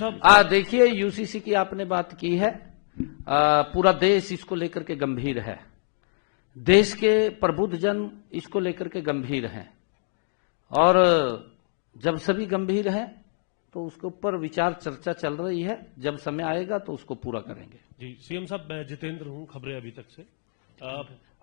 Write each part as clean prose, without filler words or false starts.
साहब देखिए, यूसीसी की आपने बात की है, पूरा देश इसको लेकर के गंभीर है, देश के प्रबुद्ध जन इसको लेकर के गंभीर हैं, और जब सभी गंभीर हैं तो उसके ऊपर विचार चर्चा चल रही है, जब समय आएगा तो उसको पूरा करेंगे। जी सीएम साहब, मैं जितेंद्र हूं, खबरें अभी तक से।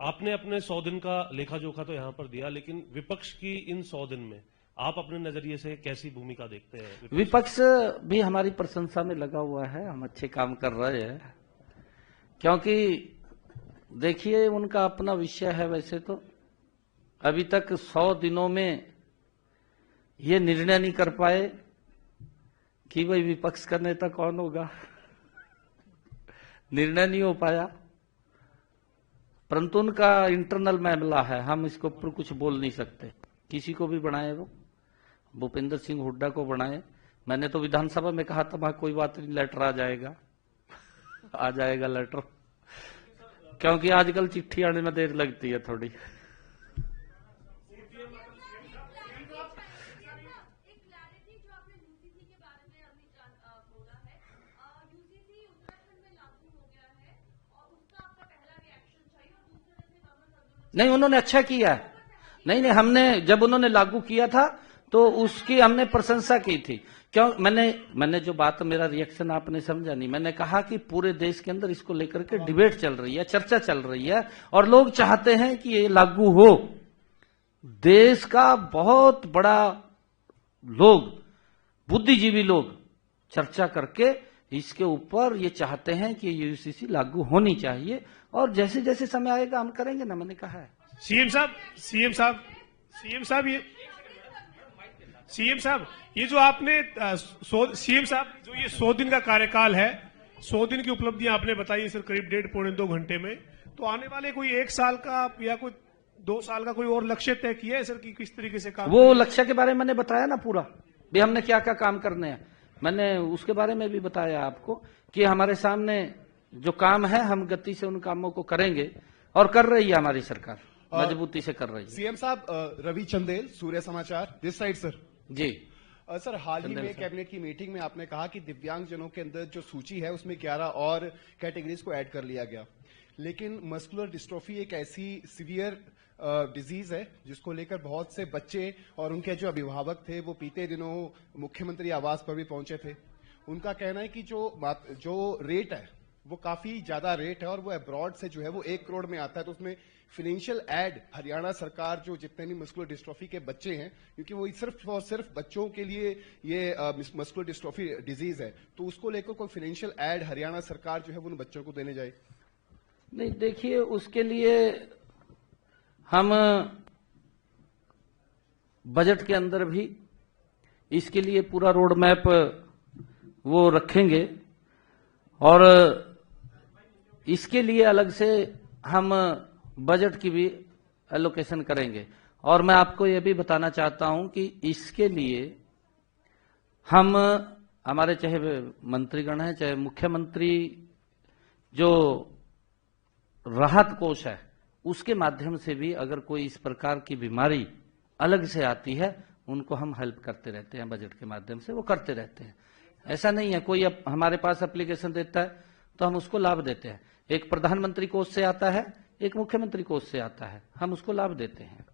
आपने अपने 100 दिन का लेखा जोखा तो यहां पर दिया, लेकिन विपक्ष की इन 100 दिन में आप अपने नजरिए से कैसी भूमिका देखते हैं? विपक्ष भी हमारी प्रशंसा में लगा हुआ है, हम अच्छे काम कर रहे हैं, क्योंकि देखिए उनका अपना विषय है। वैसे तो अभी तक 100 दिनों में ये निर्णय नहीं कर पाए कि भाई विपक्ष का नेता कौन होगा, निर्णय नहीं हो पाया, परंतु उनका इंटरनल मामला है, हम इसके ऊपर कुछ बोल नहीं सकते। किसी को भी बनाए, वो भूपेंद्र सिंह हुड्डा को बनाए, मैंने तो विधानसभा में कहा था, कोई बात नहीं, लेटर आ जाएगा, आ जाएगा लेटर, क्योंकि आजकल चिट्ठी आने में देर लगती है थोड़ी। नहीं, उन्होंने अच्छा किया है। नहीं, हमने जब उन्होंने लागू किया था तो उसकी हमने प्रशंसा की थी। क्यों? मैंने जो बात, मेरा रिएक्शन आपने समझा नहीं। मैंने कहा कि पूरे देश के अंदर इसको लेकर के डिबेट चल रही है, चर्चा चल रही है, और लोग चाहते हैं कि ये लागू हो। देश का बहुत बड़ा लोग, बुद्धिजीवी लोग चर्चा करके इसके ऊपर ये चाहते हैं कि यूसीसी लागू होनी चाहिए, और जैसे जैसे समय आएगा हम करेंगे ना, मैंने कहा है। सीएम साहब ये जो आपने सीएम साहब जो ये 100 दिन का कार्यकाल है, 100 दिन की उपलब्धियां आपने बताई सर, करीब 1.5-2 घंटे में, तो आने वाले कोई 1 साल का या कोई 2 साल का कोई और लक्ष्य तय किया है सर कि किस तरीके से काम? वो लक्ष्य के बारे में मैंने बताया ना पूरा, भी हमने क्या क्या काम करने हैं, मैंने उसके बारे में भी बताया आपको कि हमारे सामने जो काम है हम गति से उन कामों को करेंगे, और कर रही है हमारी सरकार, मजबूती से कर रही है। सीएम साहब, Ravi Chandel, Surya Samachar, this side sir. जी सर, हाल ही में कैबिनेट की मीटिंग में आपने कहा कि दिव्यांगजनों के अंदर जो सूची है उसमें 11 और कैटेगरीज को ऐड कर लिया गया, लेकिन मस्कुलर डिस्ट्रोफी एक ऐसी सीवियर डिजीज है जिसको लेकर बहुत से बच्चे और उनके जो अभिभावक थे वो बीते दिनों मुख्यमंत्री आवास पर भी पहुंचे थे। उनका कहना है कि जो रेट है वो काफी ज्यादा रेट है, और वो अब्रॉड से जो है वो 1 करोड़ में आता है, तो उसमें फाइनेंशियल एड हरियाणा सरकार जो जितने भी मस्कुलर डिस्ट्रोफी के बच्चे हैं, क्योंकि वो सिर्फ और सिर्फ बच्चों के लिए ये मस्कुलर डिस्ट्रोफी डिजीज है, तो उसको लेकर कोई फाइनेंशियल एड हरियाणा सरकार जो है वो उन बच्चों को देने जाए? नहीं, देखिए उसके लिए हम बजट के अंदर भी इसके लिए पूरा रोड मैप वो रखेंगे, और इसके लिए अलग से हम बजट की भी एलोकेशन करेंगे। और मैं आपको यह भी बताना चाहता हूं कि इसके लिए हम, हमारे चाहे मंत्रीगण हैं, चाहे मुख्यमंत्री, जो राहत कोष है उसके माध्यम से भी अगर कोई इस प्रकार की बीमारी अलग से आती है, उनको हम हेल्प करते रहते हैं, बजट के माध्यम से वो करते रहते हैं। ऐसा नहीं है कोई अब हमारे पास एप्लीकेशन देता है तो हम उसको लाभ देते हैं। एक प्रधानमंत्री कोष से आता है, एक मुख्यमंत्री कोष से आता है, हम उसको लाभ देते हैं।